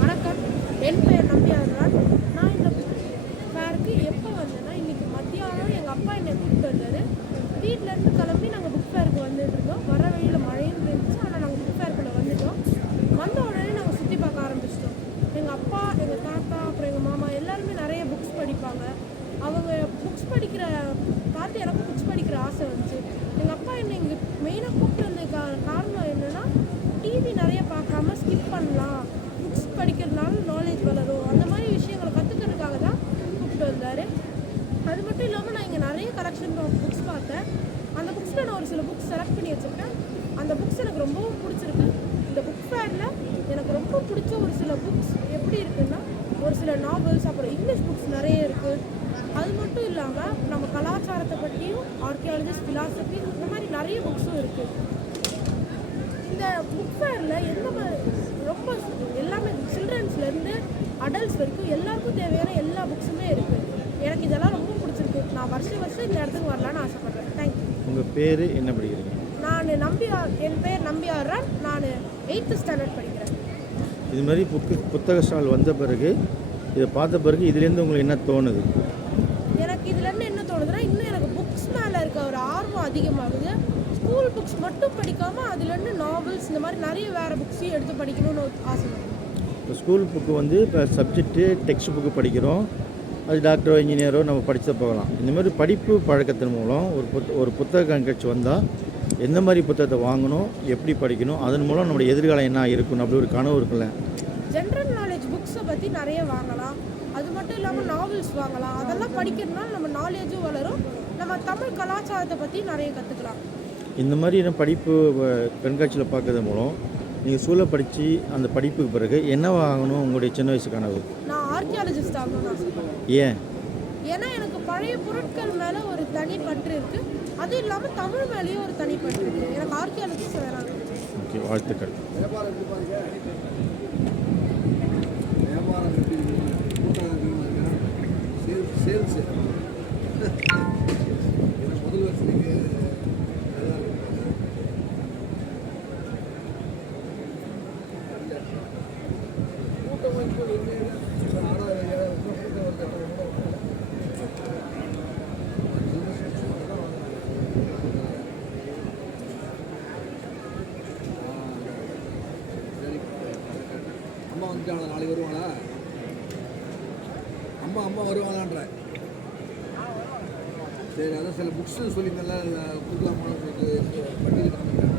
வணக்கம். என் பெயர் நம்பியார்தான். நான் இந்த ஃபேருக்கு எப்போ வந்தேன்னா, இன்றைக்கி மத்தியானம் எங்கள் அப்பா என்னை கூப்பிட்டு வந்தார். வீட்டிலேருந்து கிளம்பி நாங்கள் புக் ஃபேருக்கு வந்துட்டுருக்கோம். வர வழியில் மழையும் இருந்துச்சு, ஆனால் நாங்கள் புக் ஃபேருக்குள்ளே வந்துட்டோம். வந்த உடனே நாங்கள் சுற்றி பார்க்க ஆரம்பிச்சிட்டோம். எங்கள் அப்பா, எங்கள் தாத்தா, அப்புறம் எங்கள் மாமா எல்லாருமே நிறைய புக்ஸ் படிப்பாங்க. அவங்க புக்ஸ் படிக்கிற பார்த்து எனக்கும் புக்ஸ் படிக்கிற ஆசை வந்துச்சு. எங்கள் அப்பா என்னை இங்கே மெயினாக கூப்பிட்டு வந்ததுக்கான காரணம் என்னென்னா, டிவி நிறைய பார்க்காம ஸ்கிப் பண்ணலாம், புக்ஸ் படிக்கிறதுனால நாலேஜ் வளரும், அந்த மாதிரி விஷயங்களை கற்றுக்கிறதுக்காக தான் கூப்பிட்டு வந்தார். அது மட்டும் இல்லாமல் நான் இங்கே நிறைய கலெக்ஷன் புக்ஸ் பார்த்தேன். அந்த புக்ஸில் நான் ஒரு சில புக்ஸ் செலக்ட் பண்ணி வச்சுருக்கேன். அந்த புக்ஸ் எனக்கு ரொம்பவும் பிடிச்சிருக்கு. இந்த புக் ஃபேரில் எனக்கு ரொம்ப பிடிச்ச ஒரு சில புக்ஸ் எப்படி இருக்குன்னா, ஒரு சில நாவல்ஸ், அப்புறம் இங்கிலீஷ் புக்ஸ் நிறைய இருக்குது. அது மட்டும் இல்லாமல் நம்ம கலாச்சாரத்தை பற்றியும், ஆர்கியாலஜிஸ்ட், ஃபிலாசபி, இந்த மாதிரி நிறைய புக்ஸும் இருக்குது. இந்த புக் ஃபேரில் எந்த மாதிரி ரொம்ப எல்லாமே சில்ட்ரன்ஸ்லேருந்து அடல்ட்ஸ் வரைக்கும் எல்லாருக்கும் தேவையான எல்லா புக்ஸுமே இருக்குது. எனக்கு இதெல்லாம் ரொம்ப பிடிச்சிருக்கு. நான் வருஷம் இந்த இடத்துக்கு வரலான்னு ஆசைப்பட்றேன். தேங்க்யூ. உங்கள் பேர் என்ன படிக்கிறீங்க? என் பேர் நம்பியார்ரான். நான் 8th ஸ்டாண்டர்ட் படிக்கிறேன். இது மாதிரி புத்தக ஸ்டால் வந்த பிறகு, இதை பார்த்த பிறகு இதுலேருந்து உங்களுக்கு என்ன தோணுது? எனக்கு இதுலேருந்து என்ன தோணுதுன்னா, இன்னும் எனக்கு புக்ஸ் மேலே இருக்க ஒரு ஆர்வம் அதிகமாகுது. ஸ்கூல் புக்ஸ் மட்டும் படிக்காமல் அதுலேருந்து நாவல்ஸ், இந்த மாதிரி நிறைய வேறு புக்ஸையும் எடுத்து படிக்கணும்னு ஆசைப்படுறேன். இப்போ ஸ்கூல் புக்கு வந்து இப்போ சப்ஜெக்ட்டு டெக்ஸ்ட் புக்கு படிக்கிறோம், அது டாக்டரோ இன்ஜினியரோ நம்ம படித்து போகலாம். இந்த மாதிரி படிப்பு பழக்கத்தின் மூலம் ஒரு புத்தக கண்காட்சி வந்தால் எந்த மாதிரி புத்தகத்தை வாங்கணும், எப்படி படிக்கணும், அதன் மூலம் நம்மளுடைய எதிர்காலம் என்ன இருக்கணும், அப்படி ஒரு கனவு இருக்குல்ல. ஜென்ரல் நாலேஜ் புக்ஸை பற்றி நிறைய வாங்கலாம். அது மட்டும் இல்லாமல் நாவல்ஸ் வாங்கலாம். அதெல்லாம் படிக்கிறதுனால நம்ம நாலேஜும் வளரும். நம்ம தமிழ் கலாச்சாரத்தை பற்றி நிறைய கற்றுக்கலாம். இந்த மாதிரி படிப்பு கண்காட்சியில் பார்க்கறது மூலம் நீங்கள் ஸ்கூலில் படித்து அந்த படிப்புக்கு பிறகு என்ன வாங்கணும் உங்களுடைய சின்ன வயசு கனவு? நான் ஆர்கியாலஜிஸ்ட் ஆகணும்னு ஆசைப்படுறேன். ஏன்? ஏன்னா எனக்கு பழைய பொருட்கள் மேலே ஒரு தனி பற்று இருக்குது. அதுவும் இல்லாமல் தமிழ் மேலேயும் ஒரு தனி பற்று இருக்குது. எனக்கு ஆர்கியாலஜிஸ்ட் வேணாம். ஓகே, வாழ்த்துக்கள். முதல் வருஷத்துக்கு அம்மா வந்துட்டாங்களா? நாளைக்கு வருவாங்களா? அம்மா வருவாங்களான்ற. சரி, அதான் சில புக்ஸ் சொல்லியிருந்தேன்ல, கொடுக்கலாமா உங்களுக்கு பட்டியல் காமிக்கிறேன்.